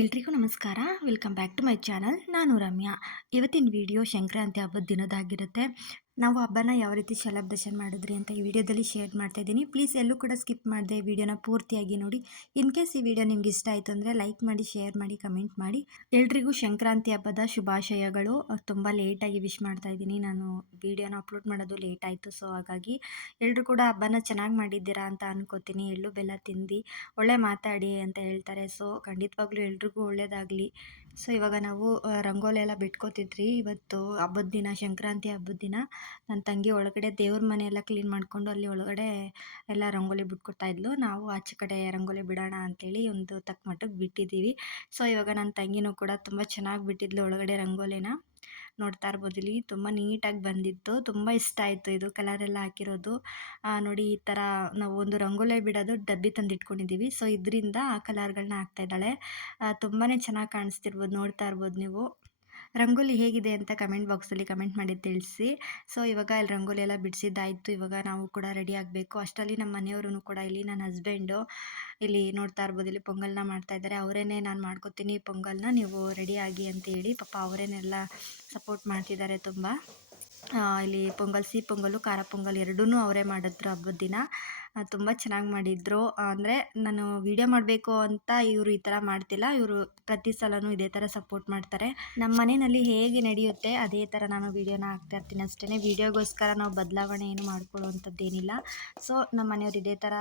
ಎಲ್ರಿಗೂ ನಮಸ್ಕಾರ. Welcome back to my channel. ನಾನು ರಮ್ಯಾ. ಇವತ್ತಿನ ವಿಡಿಯೋ ಸಂಕ್ರಾಂತಿ ಹಬ್ಬದ ದಿನದಾಗಿರುತ್ತೆ. ನಾವು ಹಬ್ಬನ ಯಾವ ರೀತಿ ಸೆಲೆಬ್ರೇಷನ್ ಮಾಡಿದ್ರಿ ಅಂತ ಈ ವಿಡಿಯೋದಲ್ಲಿ ಶೇರ್ ಮಾಡ್ತಾ ಇದ್ದೀನಿ. ಪ್ಲೀಸ್ ಎಲ್ಲೂ ಕೂಡ ಸ್ಕಿಪ್ ಮಾಡದೆ ವಿಡಿಯೋನ ಪೂರ್ತಿಯಾಗಿ ನೋಡಿ. ಇನ್ ಕೇಸ್ ಈ ವಿಡಿಯೋ ನಿಮ್ಗೆ ಇಷ್ಟ ಆಯಿತು ಅಂದರೆ ಲೈಕ್ ಮಾಡಿ, ಶೇರ್ ಮಾಡಿ, ಕಮೆಂಟ್ ಮಾಡಿ. ಎಲ್ರಿಗೂ ಸಂಕ್ರಾಂತಿ ಹಬ್ಬದ ಶುಭಾಶಯಗಳು. ತುಂಬ ಲೇಟಾಗಿ ವಿಶ್ ಮಾಡ್ತಾ ಇದ್ದೀನಿ. ನಾನು ವಿಡಿಯೋನ ಅಪ್ಲೋಡ್ ಮಾಡೋದು ಲೇಟ್ ಆಯಿತು. ಸೊ ಹಾಗಾಗಿ ಎಲ್ಲರೂ ಕೂಡ ಹಬ್ಬನ ಚೆನ್ನಾಗಿ ಮಾಡಿದ್ದೀರಾ ಅಂತ ಅನ್ಕೋತೀನಿ. ಎಳ್ಳು ಬೆಲ್ಲ ತಿಂದು ಒಳ್ಳೆ ಮಾತಾಡಿ ಅಂತ ಹೇಳ್ತಾರೆ. ಸೊ ಖಂಡಿತವಾಗ್ಲೂ ಎಲ್ರಿಗೂ ಒಳ್ಳೇದಾಗಲಿ. ಸೊ ಇವಾಗ ನಾವು ರಂಗೋಲಿ ಎಲ್ಲ ಬಿಟ್ಕೋತಿದ್ರಿ. ಇವತ್ತು ಹಬ್ಬದ ದಿನ, ಸಂಕ್ರಾಂತಿ ಹಬ್ಬದ ದಿನ ನನ್ನ ತಂಗಿ ಒಳಗಡೆ ದೇವ್ರ ಮನೆಯೆಲ್ಲ ಕ್ಲೀನ್ ಮಾಡಿಕೊಂಡು ಅಲ್ಲಿ ಒಳಗಡೆ ಎಲ್ಲ ರಂಗೋಲಿ ಬಿಟ್ಕೊತಾ ಇದ್ಲು. ನಾವು ಆಚೆ ಕಡೆ ರಂಗೋಲಿ ಬಿಡೋಣ ಅಂತೇಳಿ ಒಂದು ತಕ್ಕ ಮಟ್ಟಿಗೆ ಬಿಟ್ಟಿದ್ದೀವಿ. ಸೊ ಇವಾಗ ನನ್ನ ತಂಗಿನೂ ಕೂಡ ತುಂಬ ಚೆನ್ನಾಗಿ ಬಿಟ್ಟಿದ್ಲು ಒಳಗಡೆ ರಂಗೋಲಿನ. ನೋಡ್ತಾ ಇರ್ಬೋದು, ಇಲ್ಲಿ ತುಂಬ ನೀಟಾಗಿ ಬಂದಿತ್ತು. ತುಂಬ ಇಷ್ಟ ಆಯಿತು ಇದು ಕಲರೆಲ್ಲ ಹಾಕಿರೋದು. ನೋಡಿ, ಈ ಥರ ನಾವು ಒಂದು ರಂಗೋಲಿ ಬಿಡೋದು ಡಬ್ಬಿ ತಂದು ಇಟ್ಕೊಂಡಿದ್ದೀವಿ. ಸೊ ಇದರಿಂದ ಆ ಕಲರ್ಗಳನ್ನ ಹಾಕ್ತಾಯಿದ್ದಾಳೆ. ತುಂಬಾ ಚೆನ್ನಾಗಿ ಕಾಣಿಸ್ತಿರ್ಬೋದು, ನೋಡ್ತಾ ಇರ್ಬೋದು ನೀವು. ರಂಗೋಲಿ ಹೇಗಿದೆ ಅಂತ ಕಮೆಂಟ್ ಬಾಕ್ಸಲ್ಲಿ ಕಮೆಂಟ್ ಮಾಡಿ ತಿಳಿಸಿ. ಸೊ ಇವಾಗ ಇಲ್ಲಿ ರಂಗೋಲಿ ಎಲ್ಲ ಬಿಡಿಸಿದ್ದಾಯಿತು. ಇವಾಗ ನಾವು ಕೂಡ ರೆಡಿ ಆಗಬೇಕು. ಅಷ್ಟರಲ್ಲಿ ನಮ್ಮ ಮನೆಯವರು ಕೂಡ, ಇಲ್ಲಿ ನನ್ನ ಹಸ್ಬೆಂಡು ಇಲ್ಲಿ ನೋಡ್ತಾ ಇರ್ಬೋದು, ಇಲ್ಲಿ ಪೊಂಗಲ್ನ ಮಾಡ್ತಾ ಇದ್ದಾರೆ. ಅವರೇನೆ ನಾನು ಮಾಡ್ಕೊತೀನಿ ಪೊಂಗಲ್ನ, ನೀವು ರೆಡಿ ಆಗಿ ಅಂತ ಹೇಳಿ ಪಾಪ ಅವರೇನೆಲ್ಲ ಸಪೋರ್ಟ್ ಮಾಡ್ತಿದ್ದಾರೆ ತುಂಬ. ಇಲ್ಲಿ ಪೊಂಗಲ್, ಸಿಹಿ ಪೊಂಗಲು, ಖಾರ ಪೊಂಗಲ್ ಎರಡೂ ಅವರೇ ಮಾಡಿದ್ರು ಹಬ್ಬದ ದಿನ. ತುಂಬ ಚೆನ್ನಾಗಿ ಮಾಡಿದ್ರು. ಅಂದರೆ ನಾನು ವಿಡಿಯೋ ಮಾಡಬೇಕು ಅಂತ ಇವರು ಈ ಥರ ಮಾಡ್ತಿಲ್ಲ. ಇವರು ಪ್ರತಿ ಸಲವೂ ಇದೇ ಥರ ಸಪೋರ್ಟ್ ಮಾಡ್ತಾರೆ. ನಮ್ಮ ಮನೆಯಲ್ಲಿ ಹೇಗೆ ನಡೆಯುತ್ತೆ ಅದೇ ಥರ ನಾನು ವೀಡಿಯೋನ ಹಾಕ್ತಾ ಇರ್ತೀನಿ ಅಷ್ಟೇ. ವೀಡಿಯೋಗೋಸ್ಕರ ನಾವು ಬದಲಾವಣೆ ಏನು ಮಾಡ್ಕೊಳ್ಳುವಂಥದ್ದೇನಿಲ್ಲ. ಸೊ ನಮ್ಮ ಮನೆಯವ್ರು ಇದೇ ಥರ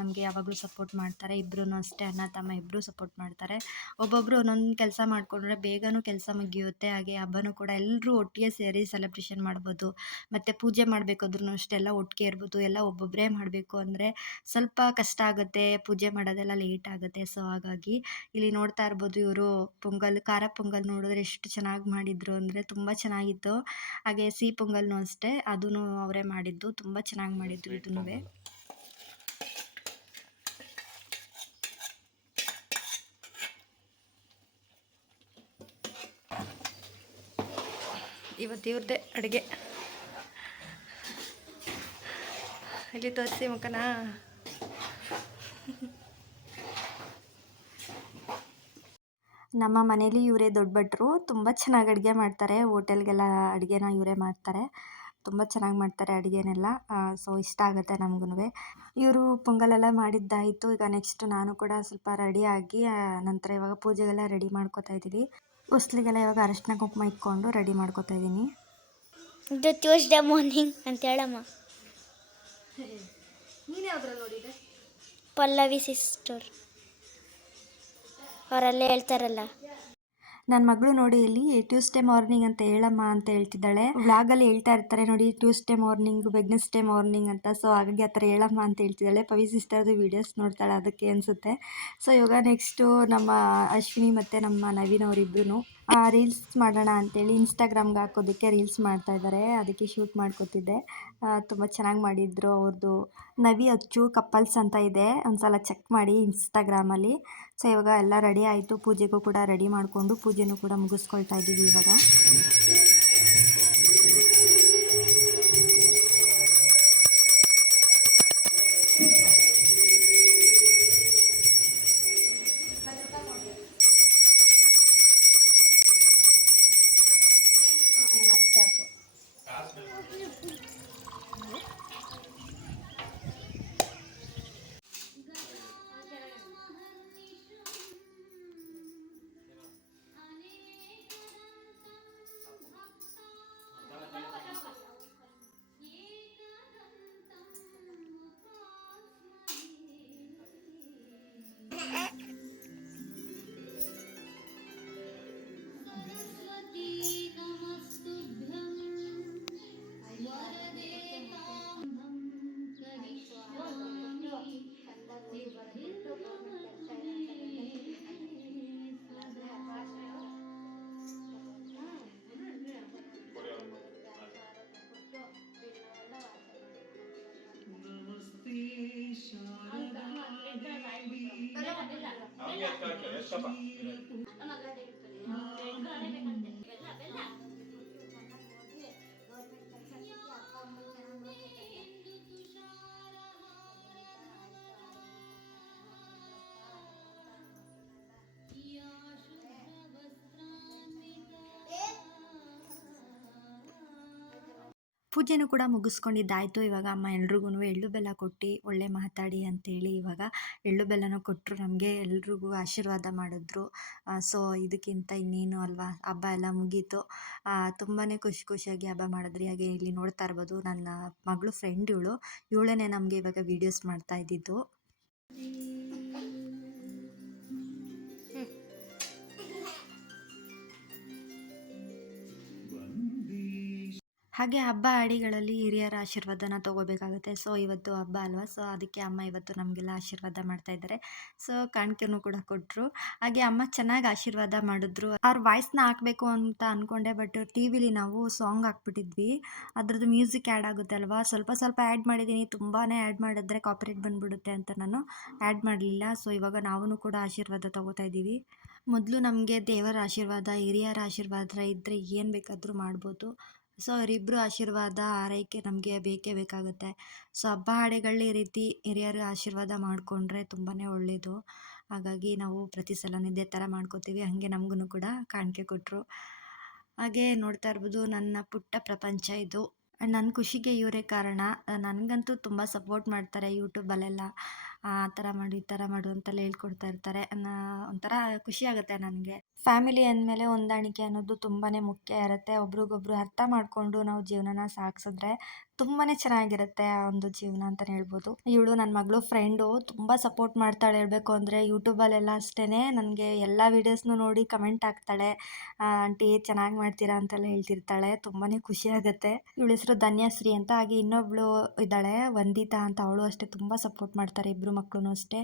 ನಮಗೆ ಯಾವಾಗಲೂ ಸಪೋರ್ಟ್ ಮಾಡ್ತಾರೆ. ಇಬ್ಬರೂ ಅಷ್ಟೇ, ಅಣ್ಣ ತಮ್ಮ ಇಬ್ಬರೂ ಸಪೋರ್ಟ್ ಮಾಡ್ತಾರೆ. ಒಬ್ಬೊಬ್ಬರು ಒಂದೊಂದು ಕೆಲಸ ಮಾಡಿಕೊಂಡ್ರೆ ಬೇಗನೂ ಕೆಲಸ ಮುಗಿಯುತ್ತೆ. ಹಾಗೆ ಹಬ್ಬನೂ ಕೂಡ ಎಲ್ಲರೂ ಒಟ್ಟಿಗೆ ಸೇರಿ ಸೆಲೆಬ್ರೇಷನ್ ಮಾಡ್ಬೋದು. ಮತ್ತು ಪೂಜೆ ಮಾಡಬೇಕಾದ್ರೂ ಅಷ್ಟೇ ಎಲ್ಲ ಒಟ್ಟಿಗೆ ಇರ್ಬೋದು. ಎಲ್ಲ ಒಬ್ಬೊಬ್ಬರೇ ಮಾಡಬೇಕು ಅಂದರೆ ಸ್ವಲ್ಪ ಕಷ್ಟ ಆಗುತ್ತೆ, ಪೂಜೆ ಮಾಡೋದೆಲ್ಲ ಲೇಟ್ ಆಗುತ್ತೆ. ಸೊ ಹಾಗಾಗಿ ಇಲ್ಲಿ ನೋಡ್ತಾ ಇರ್ಬೋದು, ಇವರು ಪೊಂಗಲ್, ಖಾರ ಪೊಂಗಲ್ ನೋಡಿದ್ರೆ ಎಷ್ಟು ಚೆನ್ನಾಗಿ ಮಾಡಿದ್ರು ಅಂದರೆ ತುಂಬ ಚೆನ್ನಾಗಿತ್ತು. ಹಾಗೆ ಸಿಹಿ ಪೊಂಗಲ್ನೂ ಅಷ್ಟೇ, ಅದೂ ಅವರೇ ಮಾಡಿದ್ದು. ತುಂಬ ಚೆನ್ನಾಗಿ ಮಾಡಿದ್ರು ಇದನ್ನೂ. ಇವತ್ತು ಇವ್ರದ್ದೇ ಅಡುಗೆ. ಇಲ್ಲಿ ತೋರಿಸಿ ಮುಖನ. ನಮ್ಮ ಮನೇಲಿ ಇವರೇ ದೊಡ್ಡ ಭಟ್ರು. ತುಂಬ ಚೆನ್ನಾಗಿ ಅಡುಗೆ ಮಾಡ್ತಾರೆ. ಹೋಟೆಲ್ಗೆಲ್ಲ ಅಡುಗೆನ ಇವರೇ ಮಾಡ್ತಾರೆ. ತುಂಬ ಚೆನ್ನಾಗಿ ಮಾಡ್ತಾರೆ ಅಡುಗೆನೆಲ್ಲ. ಸೊ ಇಷ್ಟ ಆಗುತ್ತೆ ನಮಗೂ. ಇವರು ಪೊಂಗಲೆಲ್ಲ ಮಾಡಿದ್ದಾಯಿತು. ಈಗ ನೆಕ್ಸ್ಟ್ ನಾನು ಕೂಡ ಸ್ವಲ್ಪ ರೆಡಿಯಾಗಿ ನಂತರ ಇವಾಗ ಪೂಜೆಗೆಲ್ಲ ರೆಡಿ ಮಾಡ್ಕೋತಾ ಇದ್ದೀವಿ. ಹೊಸ್ಲಿಗೆಲ್ಲ ಇವಾಗ ಅರಿಶಿನ ಕುಂಕುಮ ಇಟ್ಕೊಂಡು ರೆಡಿ ಮಾಡ್ಕೋತಾ ಇದ್ದೀನಿ. ಇದು ಟ್ಯೂಸ್ಡೇ ಮಾರ್ನಿಂಗ್ ಅಂತ ಹೇಳಮ್ಮ. ನೀನು ಯಾವ್ದ್ರಲ್ಲಿ ನೋಡಿದೆ? ಪಲ್ಲವಿ ಸಿಸ್ಟರ್ ಅವರೆಲ್ಲ ಹೇಳ್ತಾರಲ್ಲ. ನನ್ನ ಮಗಳು ನೋಡಿ, ಇಲ್ಲಿ ಟ್ಯೂಸ್ಡೇ ಮಾರ್ನಿಂಗ್ ಅಂತ ಹೇಳಮ್ಮ ಅಂತ ಹೇಳ್ತಿದ್ದಾಳೆ. ವ್ಲಾಗಲ್ಲಿ ಹೇಳ್ತಾ ಇರ್ತಾರೆ ನೋಡಿ, ಟ್ಯೂಸ್ಡೇ ಮಾರ್ನಿಂಗ್, ವೆಡ್ನೆಸ್ಡೇ ಮಾರ್ನಿಂಗ್ ಅಂತ. ಸೊ ಹಾಗಾಗಿ ಆ ಥರ ಹೇಳಮ್ಮ ಅಂತ ಹೇಳ್ತಿದ್ದಾಳೆ. ಪವಿ ಸಿಸ್ಟರ್ದು ವೀಡಿಯೋಸ್ ನೋಡ್ತಾಳೆ, ಅದಕ್ಕೆ ಅನಿಸುತ್ತೆ. ಸೊ ಇವಾಗ ನೆಕ್ಸ್ಟು ನಮ್ಮ ಅಶ್ವಿನಿ ಮತ್ತು ನಮ್ಮ ನವೀನ್ ಅವರಿಬ್ಬರು ರೀಲ್ಸ್ ಮಾಡೋಣ ಅಂತೇಳಿ ಇನ್ಸ್ಟಾಗ್ರಾಮ್ಗೆ ಹಾಕೋದಕ್ಕೆ ರೀಲ್ಸ್ ಮಾಡ್ತಾ ಇದ್ದಾರೆ. ಅದಕ್ಕೆ ಶೂಟ್ ಮಾಡ್ಕೊತಿದ್ದೆ. ತುಂಬ ಚೆನ್ನಾಗಿ ಮಾಡಿದ್ರು. ಅವ್ರದ್ದು ನವಿ ಅಚ್ಚು ಕಪ್ಪಲ್ಸ್ ಅಂತ ಇದೆ, ಒಂದ್ಸಲ ಚೆಕ್ ಮಾಡಿ ಇನ್ಸ್ಟಾಗ್ರಾಮಲ್ಲಿ. ಸೊ ಇವಾಗ ಎಲ್ಲ ರೆಡಿ ಆಯಿತು. ಪೂಜೆಗೂ ಕೂಡ ರೆಡಿ ಮಾಡಿಕೊಂಡು ಪೂಜೆನೂ ಕೂಡ ಮುಗಿಸ್ಕೊಳ್ತಾ ಇದ್ದೀವಿ ಇವಾಗ. ಪೂಜೆನೂ ಕೂಡ ಮುಗಿಸ್ಕೊಂಡಿದ್ದಾಯಿತು. ಇವಾಗ ಅಮ್ಮ ಎಲ್ರಿಗೂ ಎಳ್ಳು ಬೆಲ್ಲ ಕೊಟ್ಟು ಒಳ್ಳೆ ಮಾತಾಡಿ ಅಂತೇಳಿ ಇವಾಗ ಎಳ್ಳು ಬೆಲ್ಲನೂ ಕೊಟ್ಟರು ನಮಗೆ. ಎಲ್ರಿಗೂ ಆಶೀರ್ವಾದ ಮಾಡಿದ್ರು. ಸೊ ಇದಕ್ಕಿಂತ ಇನ್ನೇನು ಅಲ್ವಾ, ಹಬ್ಬ ಎಲ್ಲ ಮುಗೀತು. ತುಂಬಾ ಖುಷಿಯಾಗಿ ಹಬ್ಬ ಮಾಡಿದ್ರಿ. ಹಾಗೆ ಇಲ್ಲಿ ನೋಡ್ತಾ ಇರ್ಬೋದು ನನ್ನ ಮಗಳು ಫ್ರೆಂಡ್ ಇವಳೇ ನಮಗೆ ಇವಾಗ ವೀಡಿಯೋಸ್ ಮಾಡ್ತಾ ಇದ್ದಿದ್ದು. ಹಾಗೆ ಹಬ್ಬ ಆಡಿಗಳಲ್ಲಿ ಹಿರಿಯರ ಆಶೀರ್ವಾದನ ತೊಗೋಬೇಕಾಗುತ್ತೆ. ಸೊ ಇವತ್ತು ಹಬ್ಬ ಅಲ್ವಾ, ಸೊ ಅದಕ್ಕೆ ಅಮ್ಮ ಇವತ್ತು ನಮಗೆಲ್ಲ ಆಶೀರ್ವಾದ ಮಾಡ್ತಾ ಇದ್ದಾರೆ. ಸೊ ಕಾಣಿಕೆನೂ ಕೂಡ ಕೊಟ್ಟರು. ಹಾಗೆ ಅಮ್ಮ ಚೆನ್ನಾಗಿ ಆಶೀರ್ವಾದ ಮಾಡಿದ್ರು. ಅವ್ರ ವಾಯ್ಸ್ನ ಹಾಕಬೇಕು ಅಂತ ಅಂದ್ಕೊಂಡೆ, ಬಟ್ ಟಿ ವಿಲಿ ನಾವು ಸಾಂಗ್ ಹಾಕ್ಬಿಟ್ಟಿದ್ವಿ. ಅದ್ರದ್ದು ಮ್ಯೂಸಿಕ್ ಆ್ಯಡ್ ಆಗುತ್ತೆ ಅಲ್ವಾ, ಸ್ವಲ್ಪ ಆ್ಯಡ್ ಮಾಡಿದ್ದೀನಿ. ತುಂಬಾ ಆ್ಯಡ್ ಮಾಡಿದ್ರೆ ಕಾಪಿರೈಟ್ ಬಂದುಬಿಡುತ್ತೆ ಅಂತ ನಾನು ಆ್ಯಡ್ ಮಾಡಲಿಲ್ಲ. ಸೊ ಇವಾಗ ನಾವೂ ಕೂಡ ಆಶೀರ್ವಾದ ತೊಗೋತಾ ಇದ್ದೀವಿ. ಮೊದಲು ನಮಗೆ ದೇವರ ಆಶೀರ್ವಾದ, ಹಿರಿಯರ ಆಶೀರ್ವಾದ ಇದ್ದರೆ ಏನು ಬೇಕಾದರೂ ಮಾಡ್ಬೋದು. ಸೊ ಅವರಿಬ್ಬರು ಆಶೀರ್ವಾದ, ಆರೈಕೆ ನಮಗೆ ಬೇಕೇ ಬೇಕಾಗುತ್ತೆ. ಸೊ ಹಬ್ಬ ಹಡೆಗಳಲ್ಲಿ ಈ ರೀತಿ ಹಿರಿಯರ ಆಶೀರ್ವಾದ ಮಾಡಿಕೊಂಡ್ರೆ ತುಂಬಾ ಒಳ್ಳೆಯದು. ಹಾಗಾಗಿ ನಾವು ಪ್ರತಿ ಸಲ ಇದೇ ಥರ ಮಾಡ್ಕೋತೀವಿ. ಹಾಗೆ ನಮಗೂ ಕೂಡ ಕಾಣಿಕೆ ಕೊಟ್ಟರು. ಹಾಗೆ ನೋಡ್ತಾ ಇರ್ಬೋದು ನನ್ನ ಪುಟ್ಟ ಪ್ರಪಂಚ ಇದು. ನನ್ನ ಖುಷಿಗೆ ಇವರೇ ಕಾರಣ. ನನಗಂತೂ ತುಂಬ ಸಪೋರ್ಟ್ ಮಾಡ್ತಾರೆ ಯೂಟ್ಯೂಬಲ್ಲೆಲ್ಲ. ಆ ಥರ ಮಾಡು, ಈ ಥರ ಮಾಡು ಅಂತೆಲ್ಲ ಹೇಳ್ಕೊಡ್ತಾ ಇರ್ತಾರೆ. ಒಂಥರ ಖುಷಿ ಆಗುತ್ತೆ ನನಗೆ. ಫ್ಯಾಮಿಲಿ ಅಂದಮೇಲೆ ಹೊಂದಾಣಿಕೆ ಅನ್ನೋದು ತುಂಬಾ ಮುಖ್ಯ ಇರುತ್ತೆ. ಒಬ್ರಿಗೊಬ್ರು ಅರ್ಥ ಮಾಡಿಕೊಂಡು ನಾವು ಜೀವನನ ಸಾಗಿಸಿದ್ರೆ ತುಂಬಾ ಚೆನ್ನಾಗಿರುತ್ತೆ ಆ ಒಂದು ಜೀವನ ಅಂತಲೇ ಹೇಳ್ಬೋದು. ಇವಳು ನನ್ನ ಮಗಳು ಫ್ರೆಂಡು ತುಂಬ ಸಪೋರ್ಟ್ ಮಾಡ್ತಾಳೆ. ಹೇಳಬೇಕು ಅಂದರೆ ಯೂಟ್ಯೂಬಲ್ಲೆಲ್ಲ ಅಷ್ಟೇ ನನಗೆ ಎಲ್ಲ ವೀಡಿಯೋಸ್ನೂ ನೋಡಿ ಕಮೆಂಟ್ ಹಾಕ್ತಾಳೆ. ಆಂಟಿ ಚೆನ್ನಾಗಿ ಮಾಡ್ತೀರಾ ಅಂತೆಲ್ಲ ಹೇಳ್ತಿರ್ತಾಳೆ. ತುಂಬಾ ಖುಷಿ ಆಗುತ್ತೆ. ಇವಳ ಹೆಸರು ಧನ್ಯಶ್ರೀ ಅಂತ. ಹಾಗೆ ಇನ್ನೊಬ್ಳು ಇದ್ದಾಳೆ ವಂದಿತಾ ಅಂತ, ಅವಳು ಅಷ್ಟೇ ತುಂಬ ಸಪೋರ್ಟ್ ಮಾಡ್ತಾರೆ. ಇಬ್ಬರು ಮಕ್ಕಳು ಅಷ್ಟೇ.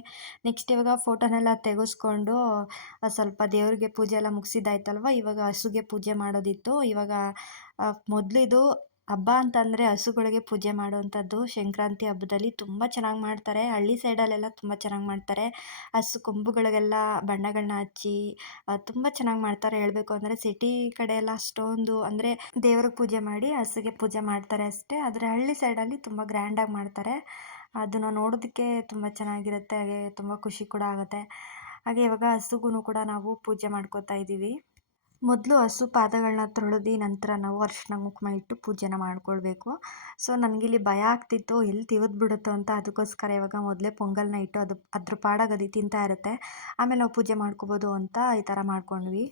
ನೆಕ್ಸ್ಟ್ ಇವಾಗ ಫೋಟೋನೆಲ್ಲ ತೆಗೆಸ್ಕೊಂಡು ಸ್ವಲ್ಪ ದೇವ್ರಿಗೆ ಪೂಜೆ ಎಲ್ಲ ಮುಗಿಸಿದ್ದಾಯ್ತಲ್ವ, ಇವಾಗ ಹಸುಗೆ ಪೂಜೆ ಮಾಡೋದಿತ್ತು. ಇವಾಗ ಮೊದಲು ಇದು ಹಬ್ಬ ಅಂತಂದರೆ ಹಸುಗಳಿಗೆ ಪೂಜೆ ಮಾಡುವಂಥದ್ದು. ಸಂಕ್ರಾಂತಿ ಹಬ್ಬದಲ್ಲಿ ತುಂಬ ಚೆನ್ನಾಗಿ ಮಾಡ್ತಾರೆ. ಹಳ್ಳಿ ಸೈಡಲ್ಲೆಲ್ಲ ತುಂಬ ಚೆನ್ನಾಗಿ ಮಾಡ್ತಾರೆ. ಹಸು ಕೊಂಬುಗಳಿಗೆಲ್ಲ ಬಣ್ಣಗಳನ್ನ ಹಚ್ಚಿ ತುಂಬ ಚೆನ್ನಾಗಿ ಮಾಡ್ತಾರೆ. ಹೇಳಬೇಕು ಅಂದರೆ ಸಿಟಿ ಕಡೆ ಎಲ್ಲ ಅಷ್ಟೊಂದು ಅಂದರೆ ದೇವ್ರಿಗೆ ಪೂಜೆ ಮಾಡಿ ಹಸುಗೆ ಪೂಜೆ ಮಾಡ್ತಾರೆ ಅಷ್ಟೇ. ಆದರೆ ಹಳ್ಳಿ ಸೈಡಲ್ಲಿ ತುಂಬ ಗ್ರ್ಯಾಂಡಾಗಿ ಮಾಡ್ತಾರೆ. ಅದನ್ನು ನೋಡೋದಕ್ಕೆ ತುಂಬ ಚೆನ್ನಾಗಿರುತ್ತೆ. ಹಾಗೆ ತುಂಬ ಖುಷಿ ಕೂಡ ಆಗುತ್ತೆ. ಹಾಗೆ ಇವಾಗ ಹಸುಗೂ ಕೂಡ ನಾವು ಪೂಜೆ ಮಾಡ್ಕೋತಾ ಇದ್ದೀವಿ. ಮೊದಲು ಹಸು ಪಾದಗಳನ್ನ ತೊಳೆದು ನಂತರ ನಾವು ಅರಿಶಿನ ಕುಂಕುಮ ಇಟ್ಟು ಪೂಜೆನ ಮಾಡ್ಕೊಳ್ಬೇಕು. ಸೊ ನನಗಿಲ್ಲಿ ಭಯ ಆಗ್ತಿತ್ತು, ಎಲ್ಲಿ ತಿವಿದ್ಬಿಡುತ್ತೋ ಅಂತ. ಅದಕ್ಕೋಸ್ಕರ ಇವಾಗ ಮೊದಲೇ ಪೊಂಗಲ್ನ ಇಟ್ಟು ಅದ್ರ ಪಾಡಾಗಿ ಅದು ತಿಂತಾ ಇರುತ್ತೆ. ಆಮೇಲೆ ನಾವು ಪೂಜೆ ಮಾಡ್ಕೋಬೋದು ಅಂತ ಈ ಥರ ಮಾಡ್ಕೊಂಡ್ವಿ.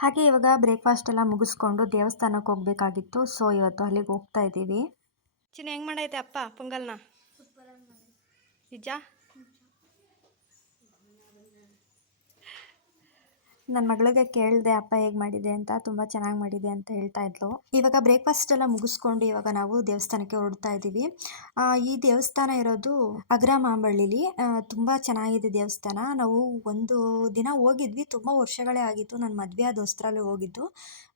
ಹಾಗೆ ಇವಾಗ ಬ್ರೇಕ್ಫಾಸ್ಟ್ ಎಲ್ಲ ಮುಗಿಸ್ಕೊಂಡು ದೇವಸ್ಥಾನಕ್ಕೆ ಹೋಗಬೇಕಾಗಿತ್ತು. ಸೊ ಇವತ್ತು ಅಲ್ಲಿಗೆ ಹೋಗ್ತಾ ಇದ್ದೀವಿ. ಚಿನ್ನ ಹೆಂಗೆ ಮಾಡೈತೆ ಅಪ್ಪ ಪೊಂಗಲ್ನ? ನಿಜ? ನನ್ನ ಮಗಳಿಗೆ ಕೇಳಿದೆ ಅಪ್ಪ ಹೇಗೆ ಮಾಡಿದೆ ಅಂತ. ತುಂಬ ಚೆನ್ನಾಗಿ ಮಾಡಿದೆ ಅಂತ ಹೇಳ್ತಾ ಇದ್ಲು. ಇವಾಗ ಬ್ರೇಕ್ಫಾಸ್ಟ್ ಎಲ್ಲ ಮುಗಿಸ್ಕೊಂಡು ಇವಾಗ ನಾವು ದೇವಸ್ಥಾನಕ್ಕೆ ಹೊರಡ್ತಾ ಇದ್ದೀವಿ. ಈ ದೇವಸ್ಥಾನ ಇರೋದು ಅಗ್ರ ಮಾಂಬಳ್ಳಿಲಿ. ತುಂಬ ಚೆನ್ನಾಗಿದೆ ದೇವಸ್ಥಾನ. ನಾವು ಒಂದು ದಿನ ಹೋಗಿದ್ವಿ, ತುಂಬ ವರ್ಷಗಳೇ ಆಗಿತ್ತು. ನನ್ನ ಮದುವೆ ಆದ ಹೊಸ್ತ್ರಲ್ಲಿ ಹೋಗಿದ್ದು,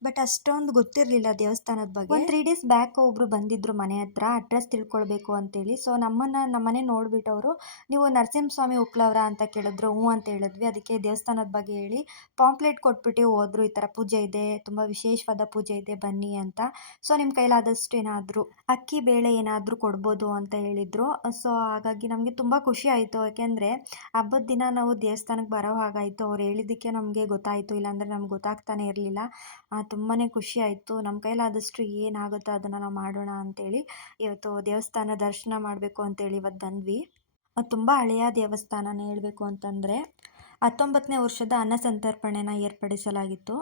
ಬಟ್ ಅಷ್ಟೊಂದು ಗೊತ್ತಿರಲಿಲ್ಲ ದೇವಸ್ಥಾನದ ಬಗ್ಗೆ. ಒಂದು 3 ಡೇಸ್ ಬ್ಯಾಕ್ ಒಬ್ಬರು ಬಂದಿದ್ದರು ಮನೆ ಹತ್ರ ಅಡ್ರೆಸ್ ತಿಳ್ಕೊಳ್ಬೇಕು ಅಂತೇಳಿ. ಸೊ ನಮ್ಮ ಮನೆ ನೋಡ್ಬಿಟ್ಟು ಅವರು, ನೀವು ನರಸಿಂಹಸ್ವಾಮಿ ಉಕ್ಲವ್ರ ಅಂತ ಕೇಳಿದ್ರು. ಹ್ಞೂ ಅಂತ ಹೇಳಿದ್ವಿ. ಅದಕ್ಕೆ ದೇವಸ್ಥಾನದ ಬಗ್ಗೆ ಹೇಳಿ ಪಾಂಪ್ಲೆಟ್ ಕೊಟ್ಬಿಟ್ಟು ಹೋದ್ರು. ಈ ಥರ ಪೂಜೆ ಇದೆ, ತುಂಬ ವಿಶೇಷವಾದ ಪೂಜೆ ಇದೆ, ಬನ್ನಿ ಅಂತ. ಸೊ ನಿಮ್ಮ ಕೈಲಾದಷ್ಟು ಏನಾದರೂ ಅಕ್ಕಿ ಬೇಳೆ ಏನಾದರೂ ಕೊಡ್ಬೋದು ಅಂತ ಹೇಳಿದರು. ಸೊ ಹಾಗಾಗಿ ನಮಗೆ ತುಂಬ ಖುಷಿ ಆಯಿತು. ಯಾಕೆಂದರೆ ಹಬ್ಬದ ದಿನ ನಾವು ದೇವಸ್ಥಾನಕ್ಕೆ ಬರೋ ಹಾಗಾಯಿತು. ಅವ್ರು ಹೇಳಿದ್ದಕ್ಕೆ ನಮಗೆ ಗೊತ್ತಾಯಿತು, ಇಲ್ಲಾಂದರೆ ನಮ್ಗೆ ಗೊತ್ತಾಗ್ತಾನೆ ಇರಲಿಲ್ಲ. ತುಂಬಾ ಖುಷಿ ಆಯಿತು. ನಮ್ಮ ಕೈಲಾದಷ್ಟು ಏನಾಗುತ್ತೋ ಅದನ್ನು ನಾವು ಮಾಡೋಣ ಅಂತೇಳಿ ಇವತ್ತು ದೇವಸ್ಥಾನ ದರ್ಶನ ಮಾಡಬೇಕು ಅಂತೇಳಿ ಇವತ್ತು ಬಂದ್ವಿ. ತುಂಬ ಹಳೆಯ ದೇವಸ್ಥಾನನೇ ಹೇಳಬೇಕು ಅಂತಂದರೆ. 19ನೇ ವರ್ಷದ ಅನ್ನ ಸಂತರ್ಪಣೆನ ಏರ್ಪಡಿಸಲಾಗಿತ್ತು.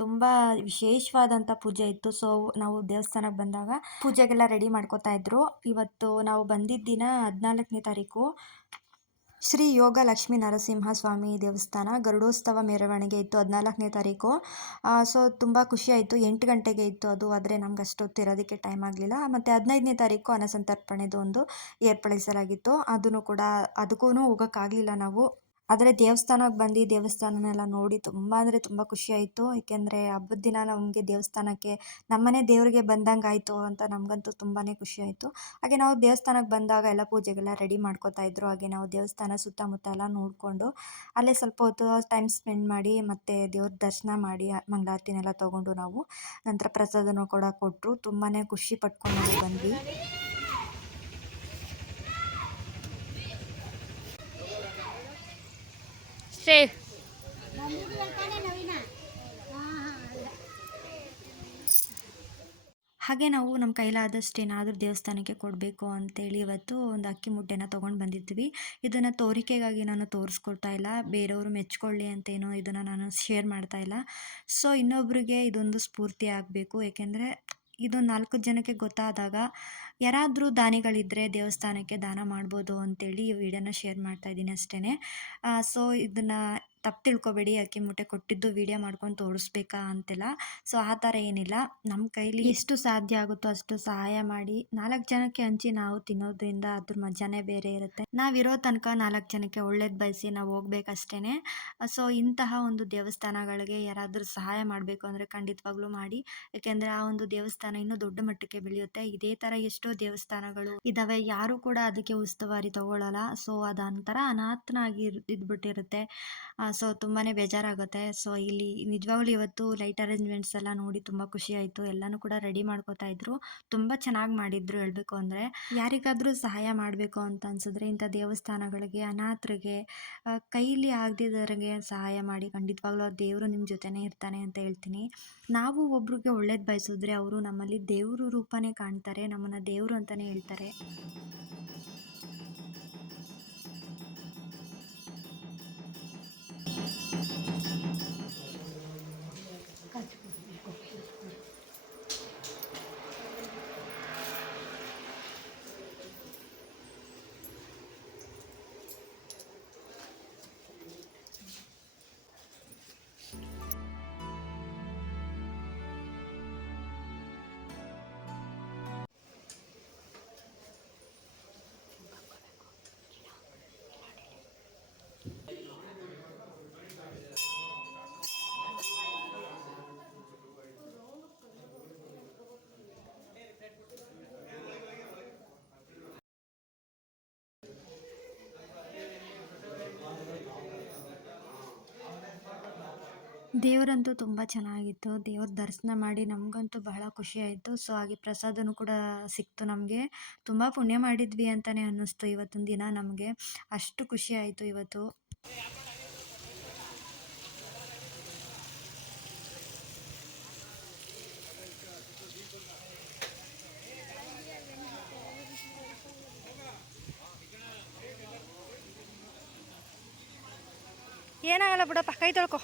ತುಂಬ ವಿಶೇಷವಾದಂಥ ಪೂಜೆ ಇತ್ತು. ಸೊ ನಾವು ದೇವಸ್ಥಾನಕ್ಕೆ ಬಂದಾಗ ಪೂಜೆಗೆಲ್ಲ ರೆಡಿ ಮಾಡ್ಕೋತಾ ಇದ್ರು. ಇವತ್ತು ನಾವು ಬಂದಿದ್ದ ದಿನ 14ನೇ ತಾರೀಕು ಶ್ರೀ ಯೋಗ ಲಕ್ಷ್ಮೀ ನರಸಿಂಹಸ್ವಾಮಿ ದೇವಸ್ಥಾನ ಗರುಡೋತ್ಸವ ಮೆರವಣಿಗೆ ಇತ್ತು 14ನೇ ತಾರೀಕು. ಸೊ ತುಂಬ ಖುಷಿಯಾಯಿತು. 8 ಗಂಟೆಗೆ ಇತ್ತು ಅದು. ಆದರೆ ನಮ್ಗೆ ಅಷ್ಟೊತ್ತು ಇರೋದಕ್ಕೆ ಟೈಮ್ ಆಗಲಿಲ್ಲ. ಮತ್ತು 15ನೇ ತಾರೀಕು ಅನ್ನಸಂತರ್ಪಣೆದು ಒಂದು ಏರ್ಪಡಿಸಲಾಗಿತ್ತು. ಅದಕ್ಕೂ ಹೋಗೋಕ್ಕಾಗಲಿಲ್ಲ ನಾವು. ಆದರೆ ದೇವಸ್ಥಾನಕ್ಕೆ ಬಂದು ದೇವಸ್ಥಾನನೆಲ್ಲ ನೋಡಿ ತುಂಬ ಅಂದರೆ ತುಂಬ ಖುಷಿಯಾಯಿತು. ಏಕೆಂದರೆ ಹಬ್ಬದ ದಿನ ನಮಗೆ ದೇವಸ್ಥಾನಕ್ಕೆ ನಮ್ಮನೆ ದೇವರಿಗೆ ಬಂದಂಗೆ ಆಯಿತು ಅಂತ ನಮಗಂತೂ ತುಂಬಾ ಖುಷಿಯಾಯಿತು. ಹಾಗೆ ನಾವು ದೇವಸ್ಥಾನಕ್ಕೆ ಬಂದಾಗ ಎಲ್ಲ ಪೂಜೆಗೆಲ್ಲ ರೆಡಿ ಮಾಡ್ಕೋತಾ ಇದ್ರು. ಹಾಗೆ ನಾವು ದೇವಸ್ಥಾನ ಸುತ್ತಮುತ್ತ ಎಲ್ಲ ನೋಡಿಕೊಂಡು ಅಲ್ಲೇ ಸ್ವಲ್ಪ ಹೊತ್ತು ಟೈಮ್ ಸ್ಪೆಂಡ್ ಮಾಡಿ ಮತ್ತು ದೇವ್ರ ದರ್ಶನ ಮಾಡಿ ಮಂಗಳಾರತಿನೆಲ್ಲ ತೊಗೊಂಡು ನಾವು ನಂತರ ಪ್ರಸಾದನೂ ಕೂಡ ಕೊಟ್ಟರು. ತುಂಬಾ ಖುಷಿ ಪಟ್ಕೊಂಡು ನಾವು ಬಂದ್ವಿ. ಹಾಗೆ ನಾವು ನಮ್ಮ ಕೈಲಾದಷ್ಟು ಏನಾದರೂ ದೇವಸ್ಥಾನಕ್ಕೆ ಕೊಡಬೇಕು ಅಂತೇಳಿ ಇವತ್ತು ಒಂದು ಅಕ್ಕಿ ಮೂಟೆನ ತೊಗೊಂಡು ಬಂದಿದ್ವಿ. ಇದನ್ನು ತೋರಿಕೆಗಾಗಿ ನಾನು ತೋರಿಸ್ಕೊಳ್ತಾ ಇಲ್ಲ, ಬೇರೆಯವರು ಮೆಚ್ಕೊಳ್ಳಿ ಅಂತೇನೋ ಇದನ್ನು ನಾನು ಶೇರ್ ಮಾಡ್ತಾ ಇಲ್ಲ. ಸೊ ಇನ್ನೊಬ್ಬರಿಗೆ ಇದೊಂದು ಸ್ಫೂರ್ತಿ ಆಗಬೇಕು. ಏಕೆಂದರೆ ಇದು 4 ಜನಕ್ಕೆ ಗೊತ್ತಾದಾಗ ಯಾರಾದರೂ ದಾನಿಗಳಿದ್ದರೆ ದೇವಸ್ಥಾನಕ್ಕೆ ದಾನ ಮಾಡ್ಬೋದು ಅಂತೇಳಿ ಈ ವಿಡಿಯೋನ ಶೇರ್ ಮಾಡ್ತಾ ಇದ್ದೀನಿ ಅಷ್ಟೇ. ಸೊ ಇದನ್ನು ತಪ್ಪು ತಿಳ್ಕೊಬೇಡಿ, ಅಕ್ಕಿ ಮೂಟೆ ಕೊಟ್ಟಿದ್ದು ವಿಡಿಯೋ ಮಾಡ್ಕೊಂಡು ತೋರಿಸ್ಬೇಕಾ ಅಂತೆಲ್ಲ. ಸೊ ಆ ಥರ ಏನಿಲ್ಲ. ನಮ್ಮ ಕೈಲಿ ಎಷ್ಟು ಸಾಧ್ಯ ಆಗುತ್ತೋ ಅಷ್ಟು ಸಹಾಯ ಮಾಡಿ 4 ಜನಕ್ಕೆ ಹಂಚಿ ನಾವು ತಿನ್ನೋದ್ರಿಂದ ಅದ್ರ ಮಜಾನೇ ಬೇರೆ ಇರುತ್ತೆ. ನಾವಿರೋ ತನಕ 4 ಜನಕ್ಕೆ ಒಳ್ಳೇದು ಬಯಸಿ ನಾವು ಹೋಗ್ಬೇಕಷ್ಟೇ. ಸೊ ಇಂತಹ ಒಂದು ದೇವಸ್ಥಾನಗಳಿಗೆ ಯಾರಾದರೂ ಸಹಾಯ ಮಾಡಬೇಕು ಅಂದರೆ ಖಂಡಿತವಾಗ್ಲೂ ಮಾಡಿ. ಏಕೆಂದರೆ ಆ ಒಂದು ದೇವಸ್ಥಾನ ಇನ್ನೂ ದೊಡ್ಡ ಮಟ್ಟಕ್ಕೆ ಬೆಳೆಯುತ್ತೆ. ಇದೇ ಥರ ಎಷ್ಟೋ ದೇವಸ್ಥಾನಗಳು ಇದ್ದಾವೆ, ಯಾರೂ ಕೂಡ ಅದಕ್ಕೆ ಉಸ್ತುವಾರಿ ತಗೊಳ್ಳಲ್ಲ. ಸೊ ಅದೊಂಥರ ಅನಾಥನಾಗಿ ಇದ್ಬಿಟ್ಟಿರುತ್ತೆ. ಸೊ ತುಂಬಾ ಬೇಜಾರಾಗುತ್ತೆ. ಸೊ ಇಲ್ಲಿ ನಿಜವಾಗ್ಲೂ ಇವತ್ತು ಲೈಟ್ ಅರೇಂಜ್ಮೆಂಟ್ಸ್ ಎಲ್ಲ ನೋಡಿ ತುಂಬ ಖುಷಿ ಆಯಿತು. ಎಲ್ಲನೂ ಕೂಡ ರೆಡಿ ಮಾಡ್ಕೋತಾ ಇದ್ರು. ತುಂಬ ಚೆನ್ನಾಗಿ ಮಾಡಿದ್ರು ಹೇಳಬೇಕು ಅಂದರೆ. ಯಾರಿಗಾದರೂ ಸಹಾಯ ಮಾಡಬೇಕು ಅಂತ ಅನ್ಸಿದ್ರೆ ಇಂಥ ದೇವಸ್ಥಾನಗಳಿಗೆ, ಅನಾಥರಿಗೆ, ಕೈಲಿ ಆಗದಿದ್ದವರಿಗೆ ಸಹಾಯ ಮಾಡಿ. ಖಂಡಿತವಾಗ್ಲೂ ದೇವರು ನಿಮ್ಮ ಜೊತೆನೇ ಇರ್ತಾನೆ ಅಂತ ಹೇಳ್ತೀನಿ. ನಾವು ಒಬ್ರಿಗೆ ಒಳ್ಳೇದು ಬಯಸಿದ್ರೆ ಅವರು ನಮ್ಮಲ್ಲಿ ದೇವರು ರೂಪನೇ ಕಾಣ್ತಾರೆ, ನಮ್ಮನ್ನು ದೇವರು ಅಂತಲೇ ಹೇಳ್ತಾರೆ. ದೇವರಂತೂ ತುಂಬ ಚೆನ್ನಾಗಿತ್ತು. ದೇವ್ರ ದರ್ಶನ ಮಾಡಿ ನಮಗಂತೂ ಬಹಳ ಖುಷಿಯಾಯಿತು. ಸೊ ಹಾಗೆ ಪ್ರಸಾದನೂ ಕೂಡ ಸಿಕ್ತು ನಮಗೆ. ತುಂಬ ಪುಣ್ಯ ಮಾಡಿದ್ವಿ ಅಂತಲೇ ಅನ್ನಿಸ್ತು ಇವತ್ತಿನ ದಿನ ನಮಗೆ. ಅಷ್ಟು ಖುಷಿ ಆಯಿತು ಇವತ್ತು. ಏನಾಗಲ್ಲ ಬಿಡಪ್ಪ, ಕೈ ತೊಳ್ಕೊ.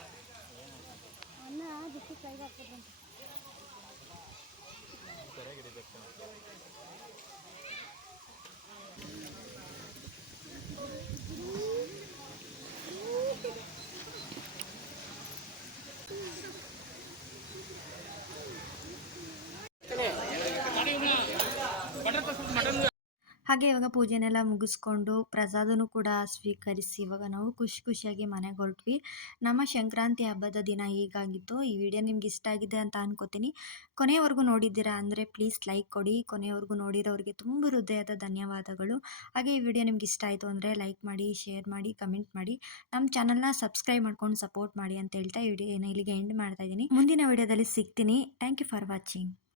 ಹಾಗೆ ಇವಾಗ ಪೂಜೆನೆಲ್ಲ ಮುಗಿಸ್ಕೊಂಡು ಪ್ರಸಾದನೂ ಕೂಡ ಸ್ವೀಕರಿಸಿ ಇವಾಗ ನಾವು ಖುಷಿಯಾಗಿ ಮನೆಗೆ ಹೊರಟ್ವಿ. ನಮ್ಮ ಸಂಕ್ರಾಂತಿ ಹಬ್ಬದ ದಿನ ಹೀಗಾಗಿತ್ತು. ಈ ವಿಡಿಯೋ ನಿಮ್ಗೆ ಇಷ್ಟ ಆಗಿದೆ ಅಂತ ಅನ್ಕೋತೀನಿ. ಕೊನೆಯವರೆಗೂ ನೋಡಿದ್ದೀರಾ ಅಂದರೆ ಪ್ಲೀಸ್ ಲೈಕ್ ಕೊಡಿ. ಕೊನೆಯವರೆಗೂ ನೋಡಿರೋರಿಗೆ ತುಂಬ ಹೃದಯದ ಧನ್ಯವಾದಗಳು. ಹಾಗೆ ಈ ವಿಡಿಯೋ ನಿಮ್ಗೆ ಇಷ್ಟ ಆಯಿತು ಅಂದರೆ ಲೈಕ್ ಮಾಡಿ, ಶೇರ್ ಮಾಡಿ, ಕಮೆಂಟ್ ಮಾಡಿ, ನಮ್ಮ ಚಾನಲ್ನ ಸಬ್ಸ್ಕ್ರೈಬ್ ಮಾಡ್ಕೊಂಡು ಸಪೋರ್ಟ್ ಮಾಡಿ ಅಂತ ಹೇಳ್ತಾ ಈ ವಿಡಿಯೋನ ಇಲ್ಲಿಗೆ ಎಂಡ್ ಮಾಡ್ತಾ ಇದ್ದೀನಿ. ಮುಂದಿನ ವಿಡಿಯೋದಲ್ಲಿ ಸಿಗ್ತೀನಿ. Thank you for watching.